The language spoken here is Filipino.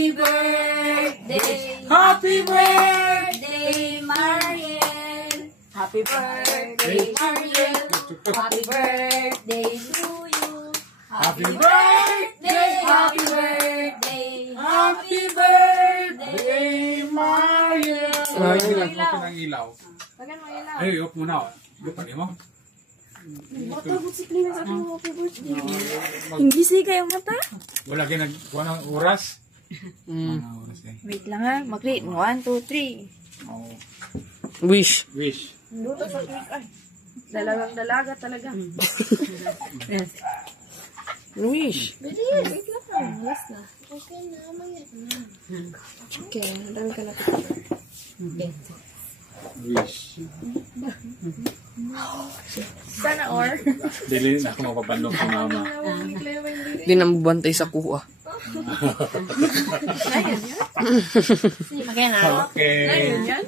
Happy birthday! Happy birthday, Mariel! Happy birthday, Mariel! Happy birthday to you! Happy birthday! Happy birthday! Happy birthday, Mariel! Ay, Ito ng ilaw. Bagan mo ilaw. Ay, up muna. Lupanin mo. Matabot si Clemens at yung happy birthday. Hindi si kayo mata. Wala kayo nagkuha ng oras. Mga oras eh. Wait lang ha. Mag-rate. 1, 2, 3. Oh. Wish. Wish. Luto sa cake ay. Dalagang dalaga talaga. Wish. Pwede yan. Wait lang. Last na. Okay na. Mamaya na. Okay. Nadami ka na ito. Okay. Wish. Sana or. Dili na ako mapapandong sa mama. Hindi na mabantay sa kuha. Ayun yan. Okay. Ayun yan.